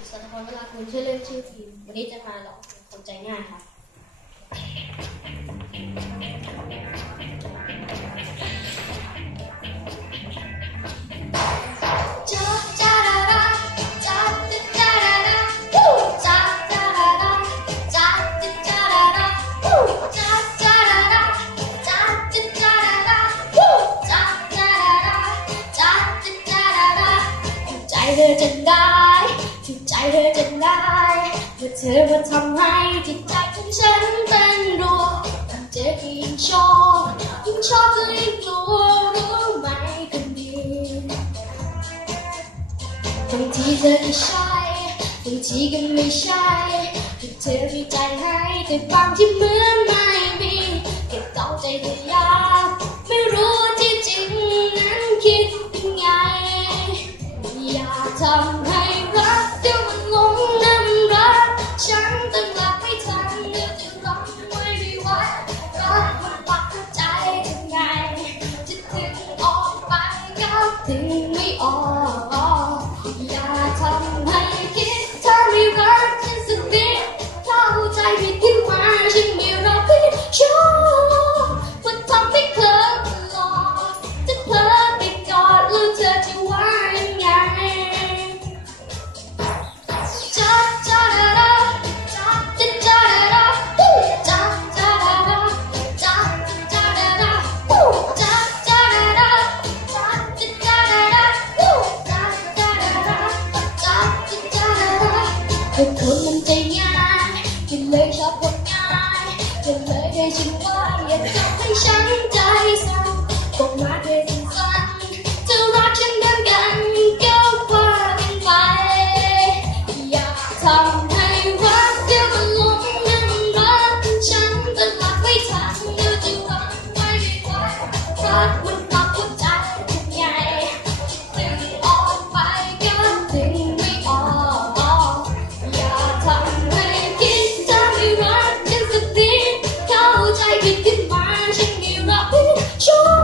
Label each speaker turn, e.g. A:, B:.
A: กิสันพรเวลาคุณชื่อเล่นชื่อทีมวันนี้จะมาหลอกคนใจง่ายครับ
B: จ๊ะจะดาดาจ๊ะจ๊ะจ๊ะดาดาฮู้จ๊ะจ๊ะดาดาจ๊ะจ๊ะจ๊ะดาดาฮู้จ๊ะจ๊ะดาดาจ๊ะจ๊ะจ๊ะดาดาฮู้จ๊ะจ๊ะดาดาจ๊ะจ๊ะจ๊ะดาดาถูกใจเธอจนได้ เธอจนได้เมื่อเธอมาทำให้จิตใจของฉันเป็นรัวเจอก็ยิ่งชอบยิ่งชอบก็ยิ่งกลัวรู้ไหมคนดีบางทีเธอก็ใช่บางทีก็ไม่ใช่ที่เธอมีใจให้แต่บางที่เหมือนไม่มีเก็บต้องใจเธอยาก ก็ถึง ใจง่ายก็เลยชอบคนง่ายก็เลยได้ฉันว่าอย่าทำให้ฉันใจสั่นบอกมาเธอสั้นๆจะรักฉันเดังกันก็ว่ากันไป อย่าทำให้รักเดียวมันหลงนั้นรักฉันแต่หลักไม่ทันเดียวจะรักไม่ได้ไหวรักมัน ฉัน